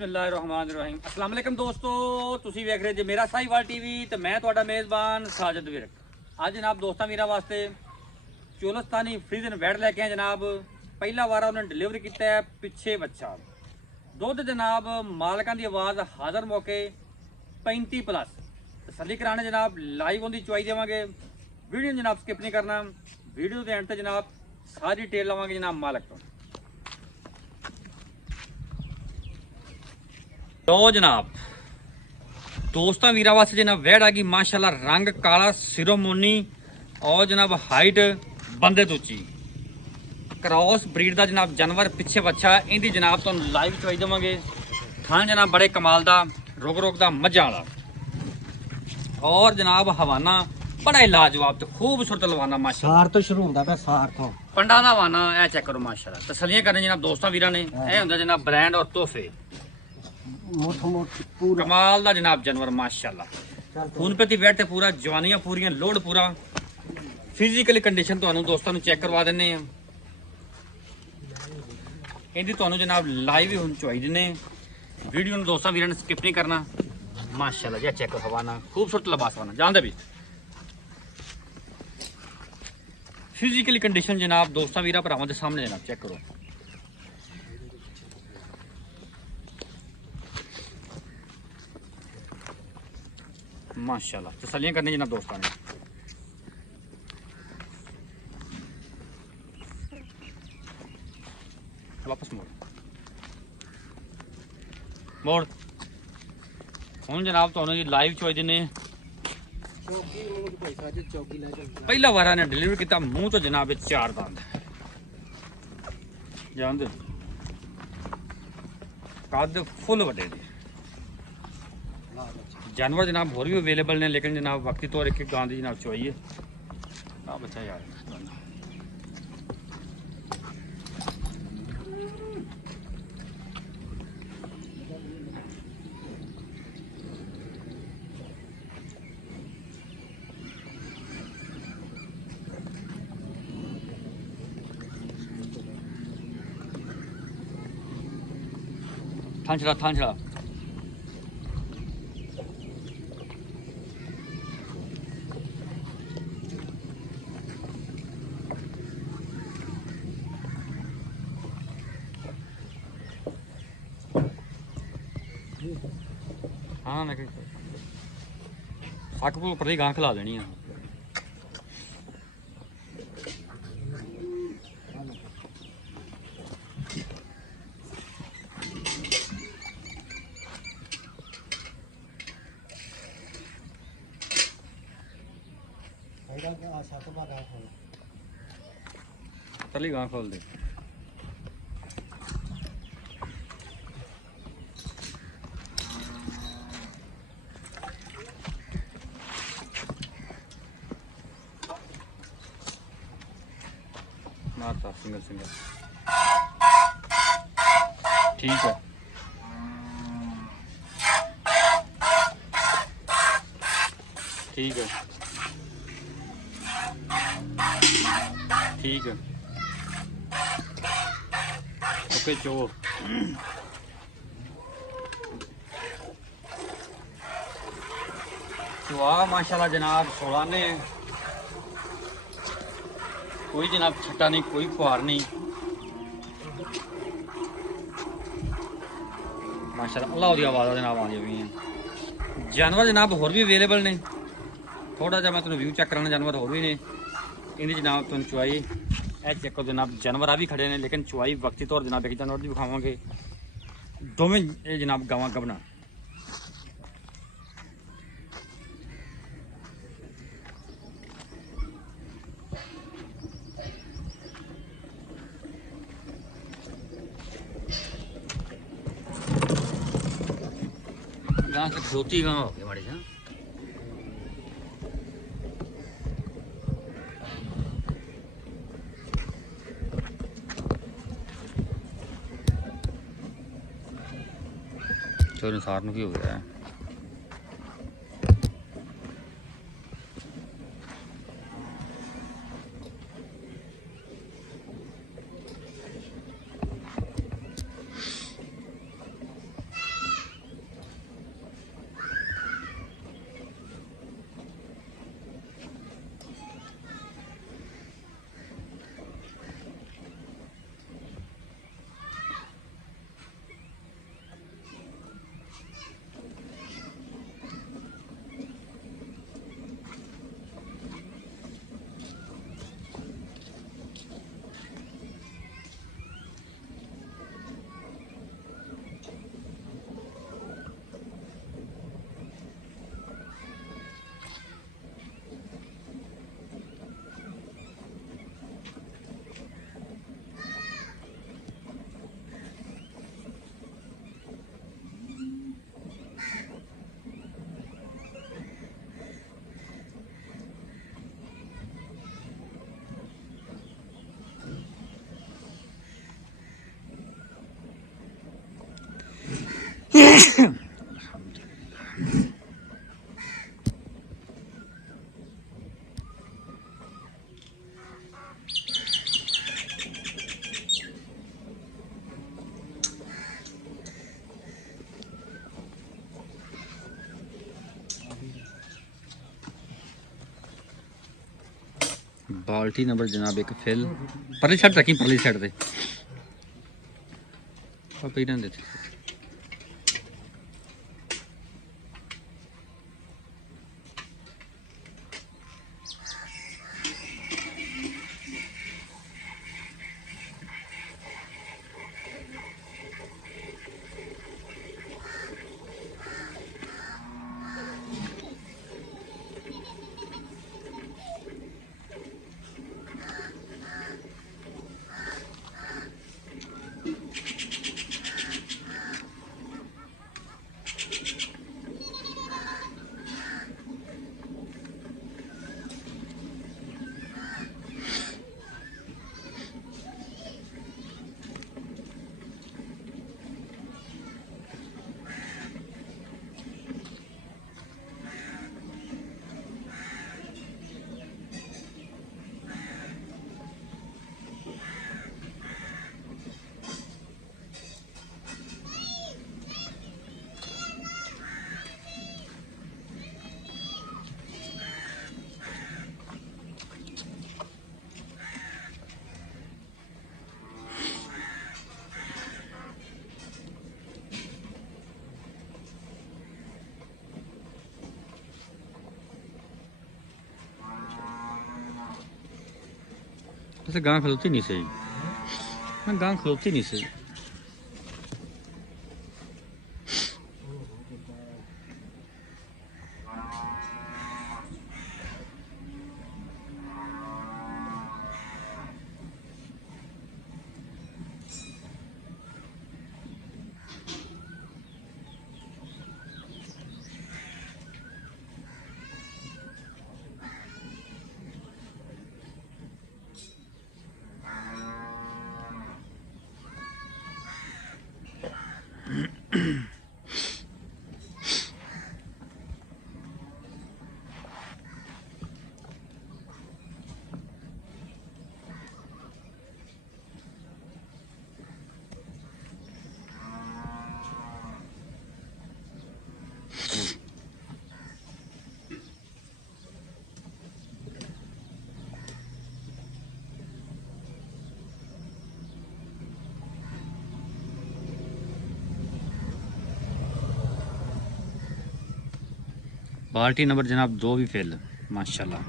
ਬਿਸਮਿਲ੍ਲਾਹਿਰਰਹਿਮਾਨਿਰਰਹੀਮ अस्सलाम वालेकुम दोस्तों ਤੁਸੀਂ ਵੇਖ ਰਹੇ ਜੇ ਮੇਰਾ ਸਾਈਵਾਲ ਟੀਵੀ ਤੇ ਮੈਂ ਤੁਹਾਡਾ ਮੇਜ਼ਬਾਨ ਸਾਜਦ ਵਿਰਕ। ਅੱਜ ਜਨਾਬ ਦੋਸਤਾਂ ਵੀਰਾਂ ਵਾਸਤੇ ਚੋਲਸਤਾਨੀ ਫਰੀਜ਼ਨ ਵੈੜ ਲੈ ਕੇ ਆਏ ਜਨਾਬ। ਪਹਿਲਾ ਵਾਰ ਉਹਨਾਂ ਨੇ ਡਿਲੀਵਰੀ ਕੀਤਾ ਹੈ ਪਿੱਛੇ ਬੱਚਾ ਦੁੱਧ ਜਨਾਬ ਮਾਲਕਾਂ ਦੀ ਆਵਾਜ਼ ਹਾਜ਼ਰ ਮੌਕੇ 35 ਪਲੱਸ ਤਸੱਲੀ ਕਰਾਣੇ ਜਨਾਬ। ਲਾਈਵ ਉਹਦੀ ਚੁਆਈ ਦੇਵਾਂਗੇ। ਵੀਡੀਓ ਜਨਾਬ ਸਕਿਪ ਨਹੀਂ ਕਰਨਾ। ਵੀਡੀਓ ਦੇ ਐਂਡ ਤੇ ਜਨਾਬ ਸਾਰੀ ਡਿਟੇਲ ਲਵਾਂਗੇ ਜਨਾਬ ਮਾਲਕ ਤੋਂ। ਲੋ ਜਨਾਬ ਦੋਸਤਾਂ ਵੀਰਾਂ ਵਾਸਤੇ ਜਨਾਬ ਵੈੜ ਆ ਗਈ ਮਾਸ਼ਾਅੱਲਾ। ਰੰਗ ਕਾਲਾ ਸਿਰੋਮੋਨੀ और जनाब हाइट बंदे तो उची क्रॉस ब्रीड का जनाब जानवर पिछे बच्चा इनकी जनाब तो लाइव चवाई देवांगे। थान जनाब बड़े कमाल का रुक रुक का मझा वाला और जनाब हवाना बड़ा ही लाजवाब तो खूबसूरत लवाना माशाअल्लाह। सार तो शुरू होंदा है सार तो पंडा का हवाना है चेक करो माशाअल्लाह। तसलियां करने जनाब दोस्तों वीरां ने यह होंदा जनाब ब्रांड और तोहफे मुठ मुठ पूरा कमाल का जनाब जानवर माशाअल्लाह। खून प्रति वैट पूरा जवानियां पूरियां लोड पूरा फिजिकली कंडीशन ਤੁਹਾਨੂੰ ਦੋਸਤਾਂ ਨੂੰ ਚੈੱਕ ਕਰਵਾ ਦਿੰਨੇ ਆ। ਇਹਦੀ ਤੁਹਾਨੂੰ ਜਨਾਬ ਲਾਈਵ ਹੀ ਹੁਣ ਚੁਆਈ ਦਿੰਨੇ। ਵੀਡੀਓ ਨੂੰ ਦੋਸਤਾਂ ਵੀਰਾਂ ਨੇ ਸਕਿਪ ਨਹੀਂ ਕਰਨਾ। ਮਾਸ਼ਾਅੱਲਾ ਜੀ ਚੈੱਕ ਕਰੋ ਹਵਾਨਾ ਖੂਬਸੂਰਤ ਲਿਬਾਸ ਵਾਲਾ ਜਾਣਦੇ ਵੀ ਫਿजिकली ਕੰਡੀਸ਼ਨ ਜਨਾਬ ਦੋਸਤਾਂ ਵੀਰਾਂ ਭਰਾਵਾਂ ਦੇ ਸਾਹਮਣੇ ਜਨਾਬ ਚੈੱਕ ਕਰੋ। ਮਾਸ਼ਾਅੱਲਾ ਤਸੱਲੀਆਂ ਕਰਨੀ ਜਨਾਬ ਦੋਸਤਾਂ ਨੇ। वापस मोड़ ਹੁਣ ਜਨਾਬ ਤੁਹਾਨੂੰ ਜੀ ਲਾਈਵ ਚੋਈ ਦਿੰਨੇ। ਪਹਿਲਾ ਵਾਰਾ ਨੇ ਡਿਲੀਵਰੀ ਕੀਤਾ ਮੂੰਹ ਤੋਂ ਜਨਾਬ ਇਹ ਚਾਰ ਦੰਦ ਜਾਂਦੇ ਕੱਦ ਫੁੱਲ ਵੱਡੇ ਨੇ ਜਾਨਵਰ ਜਨਾਬ ਹੋਰ ਵੀ ਅਵੇਲੇਬਲ ਨੇ ਲੇਕਿਨ ਜਨਾਬ ਵਕਤੀ ਤੌਰ ਇੱਕ ਗਾਂ ਦੀ ਜਨਾਬ ਚੋਈ ਹੈ ਆ ਬੱਚਾ ਯਾਰ। थांचड़ा थांचड़ा हाँ मैं सक पर ही गां खिला देनी है। चली गां खोल दे। मारता सिंगल सिंगल ठीक है। ठीक है ठीक है ओके चो वाह माशाल्लाह जनाब 16 ने कोई जनाब छट्टा नहीं कोई फुहार नहीं माशाल्लाह। अल्लाह दी आवाज़ जनाब आनी हुई है। जानवर जनाब होर भी अवेलेबल ने थोड़ा जहा मैं तुम व्यू चेक कराना जानवर होर भी ने इनकी जनाब तुम चुआई ए चेक करो जनाब जानवर आ भी खड़े ने लेकिन चुआई वक्ती तौर जनाब एक जानवर भी विखावे दोवें जनाब गावां गबना। गां से खलोती गां हो गई माड़ी सा तो अनुसार की हो गया है। बाल्टी नंबर जनाब एक फिल परली साइड रखी परली साइड से पी रहने देते वैसे गां खलोती नहीं सही हाँ गां खलोती नहीं सही बाल्टी नंबर जनाब 2 भी फेल माशाल्लाह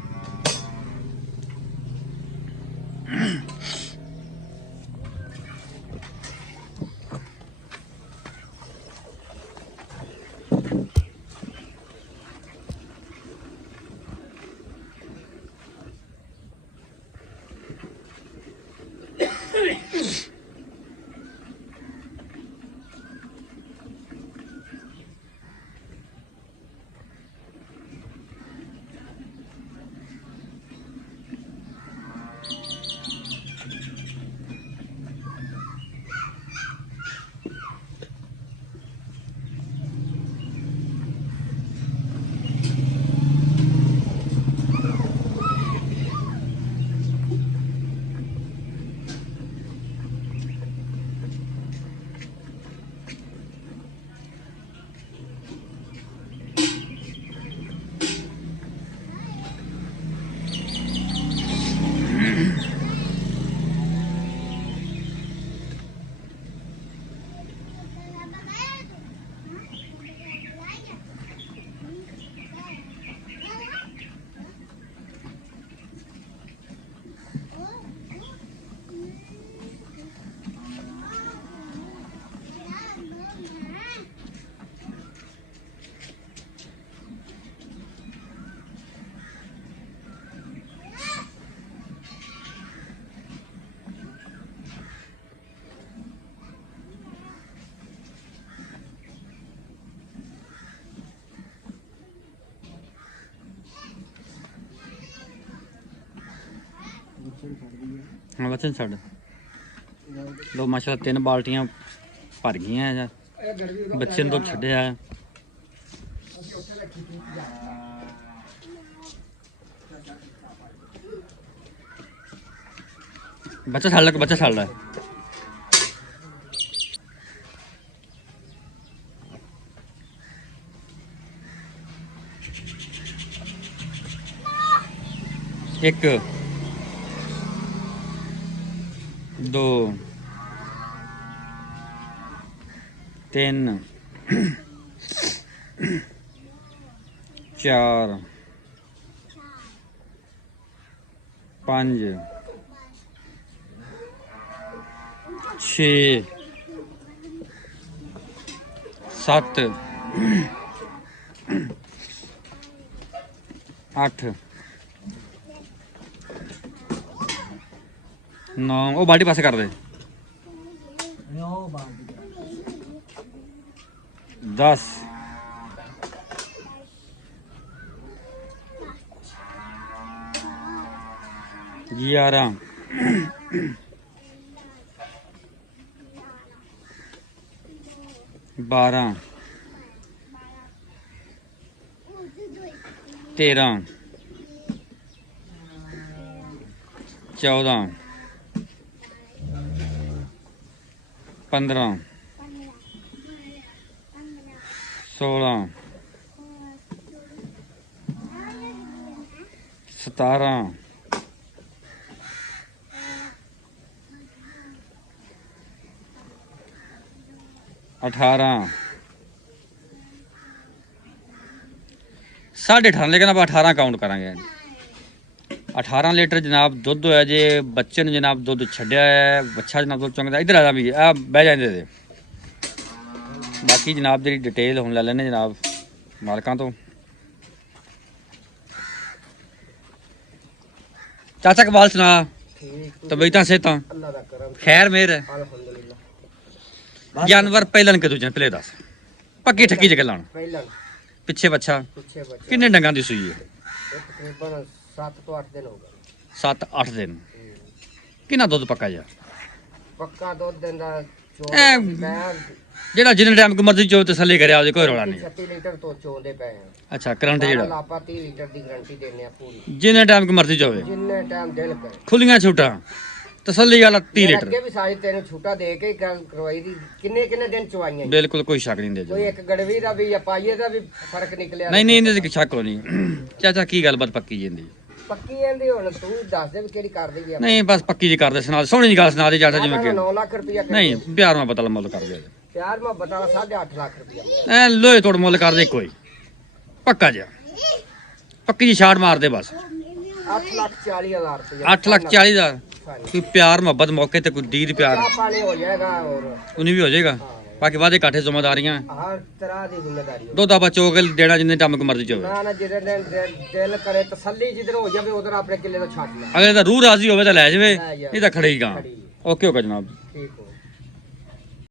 हाँ बच्चन छड़ लो माशाल्लाह 3 बाल्टियां भर गई बच्चे तो छड्या है बच्चा छड़ रहा है एक 2 3 4 5 6 7 8 9 ਉਹ ਬਾਲਟੀ ਪਾਸੇ ਕਰ ਦੇ ਉਹ ਬਾਲਟੀ 10 11 12 13 14 15 16 17 18 18.5 ਲੇਕਿਨ ਆਪਾਂ 18 ਕਾਊਂਟ ਕਰਾਂਗੇ 18 ਲੀਟਰ ਜਨਾਬ ਦੁੱਧ ਹੋਇਆ ਜੇ ਬੱਚੇ ਨੂੰ ਜਨਾਬ ਦੁੱਧ ਛੱਡਿਆ ਹੈ ਬੱਚਾ ਜਨਾਬ ਦੁੱਧ ਚੁੰਗਦਾ ਇੱਧਰ ਆ ਜਾ ਵੀ ਆ ਬਹਿ ਜਾਂਦੇ ਤੇ ਬਾਕੀ ਜਨਾਬ ਜਿਹੜੀ ਡਿਟੇਲ ਹੁਣ ਲੈ ਲੈਣੇ ਜਨਾਬ ਮਾਲਕਾਂ ਤੋਂ ਚਾਚਾ ਕਬਾਲ ਸੁਣਾ ਠੀਕ ਤਬੀਅਤਾਂ ਸਿਹਤਾਂ ਅੱਲਾ ਦਾ ਕਰਮ ਖੈਰ ਮੇਰ ਹੈ ਅਲਹਮਦੁਲਿਲਾ ਜਾਨਵਰ ਪਹਿਲਾਂ ਕਿ ਦੂਜੇ ਪਹਿਲੇ ਦੱਸ ਪੱਕੀ ਠੱਕੀ ਚ ਗੱਲਾਂ ਪਹਿਲਾਂ ਪਿੱਛੇ ਬੱਚਾ ਪਿੱਛੇ ਬੱਚਾ ਕਿੰਨੇ ਡੰਗਾਂ ਦੀ ਸੂਈ ਹੈ ਇਹ ਤਕਰੀਬਨ 7 ਤੋਂ 8 ਦਿਨ ਹੋ ਗਏ 7-8 ਦਿਨ ਕਿੰਨਾ ਦੁੱਧ ਪੱਕਾ ਜਾ ਪੱਕਾ ਦੁੱਧ ਦਿੰਦਾ ਐ ਮੈਂ ਜਿਹੜਾ ਜਿੰਨੇ ਟਾਈਮ ਕੋ ਮਰਜ਼ੀ ਚੋ ਤਸੱਲੀ ਕਰਿਆ ਉਹਦੇ ਕੋਈ ਰੌਲਾ ਨਹੀਂ 36 ਲੀਟਰ ਤੋਂ ਚੋਂਦੇ ਪਏ ਆ ਅੱਛਾ ਕਰੰਟ ਜਿਹੜਾ ਲਾਪਾ 30 ਲੀਟਰ ਦੀ ਗਾਰੰਟੀ ਦਿੰਨੇ ਆ ਪੂਰੀ ਜਿੰਨੇ ਟਾਈਮ ਕੋ ਮਰਜ਼ੀ ਚੋਵੇ ਜਿੰਨੇ ਟਾਈਮ ਦਿਲ ਕਰੇ ਖੁੱਲੀਆਂ ਛੂਟਾਂ ਤਸੱਲੀ ਵਾਲਾ 30 ਲੀਟਰ ਅੱਗੇ ਵੀ ਸਾਰੀ ਤੈਨੂੰ ਛੂਟਾ ਦੇ ਕੇ ਗੱਲ ਕਰਵਾਈ ਦੀ ਕਿੰਨੇ ਕਿੰਨੇ ਦਿਨ ਚਵਾਈਆਂ ਬਿਲਕੁਲ ਕੋਈ ਸ਼ੱਕ ਨਹੀਂ ਦੇ ਕੋਈ ਇੱਕ ਗੜਵੀ ਦਾ ਵੀ ਜਾਂ ਪਾਈਏ ਦਾ ਵੀ ਫਰਕ ਨਿਕਲਿਆ ਨਹੀਂ ਇਹਦੇ ਚ ਸ਼ੱਕ ਹੋ ਨਹੀਂ ਚਾਚਾ ਕੀ ਗੱਲਬਾਤ ਪੱਕੀ ਜਾਂਦੀ ਪੱਕੀ ਜਾਂਦੀ ਹੁਣ ਤੂੰ ਦੱਸ ਦੇ ਵੀ ਕਿਹੜੀ ਕਰ ਦੇਗੀ ਨਹੀਂ ਬਸ ਪੱਕੀ ਜੀ ਕਰਦੇ ਸੁਣਾ ਸੋਹਣੀ ਜੀ ਗੱਲ ਸੁਣਾ ਦੇ ਚਾਚਾ ਜਿਵੇਂ ਕਿ 9 ਲੱਖ ਰੁਪਇਆ ਨਹੀਂ ਪਿਆਰ ਨਾਲ ਪਤਾ ਮੁੱਲ ਕਰ ਦੇ ਪਿਆਰ ਮੈਂ ਬਤਾਲਾ 8.5 ਲੱਖ ਰੁਪਇਆ ਐ ਲੋਹੇ ਤੋੜ ਮੁੱਲ ਕਰ ਦੇ ਕੋਈ ਪੱਕਾ ਜਿਹਾ ਪੱਕੀ ਜੀ ਛਾੜ ਮਾਰ ਦੇ ਬਸ 8,40,000 ਰੁਪਇਆ 8,40,000 ਦਾ ਕੋਈ ਪਿਆਰ ਮੁਹੱਬਤ ਮੌਕੇ ਤੇ ਕੋਈ ਦੀਦ ਪਿਆਰ ਚਾਹ ਪਾਣੀ ਹੋ ਜਾਏਗਾ ਔਰ ਉਨੀ ਵੀ ਹੋ ਜਾਏਗਾ ਬਾਕੀ ਵਾਦੇ ਕਾਠੇ ਜ਼ਿੰਮੇਦਾਰੀਆਂ ਹਰ ਤਰ੍ਹਾਂ ਦੀ ਜ਼ਿੰਮੇਵਾਰੀ ਹੈ ਦੁੱਧ ਆਪਾਂ ਚੋ ਕੇ ਦੇਣਾ ਜਿੰਨੇ ਟਾਈਮ ਕੋ ਮਰਜ਼ੀ ਚੋਵੇ ਨਾ ਜਿਹਦੇ ਦਿਲ ਕਰੇ ਤਸੱਲੀ ਜਿੱਧਰ ਹੋ ਜਾਵੇ ਉਧਰ ਆਪਣੇ ਕਿੱਲੇ ਤੋਂ ਛੱਡ ਲੈ ਅਗਰ ਤਾਂ ਰੂਹ ਰਾਜ਼ੀ ਹੋਵੇ ਤਾਂ ਲੈ ਜਾਵੇ ਨਹੀਂ ਤਾਂ ਖੜੇ ਹੀ ਗਾ ਖੜੀ। ਓਕੇ ਓਕੇ ਜਨਾਬ ਠੀਕ ਹੋ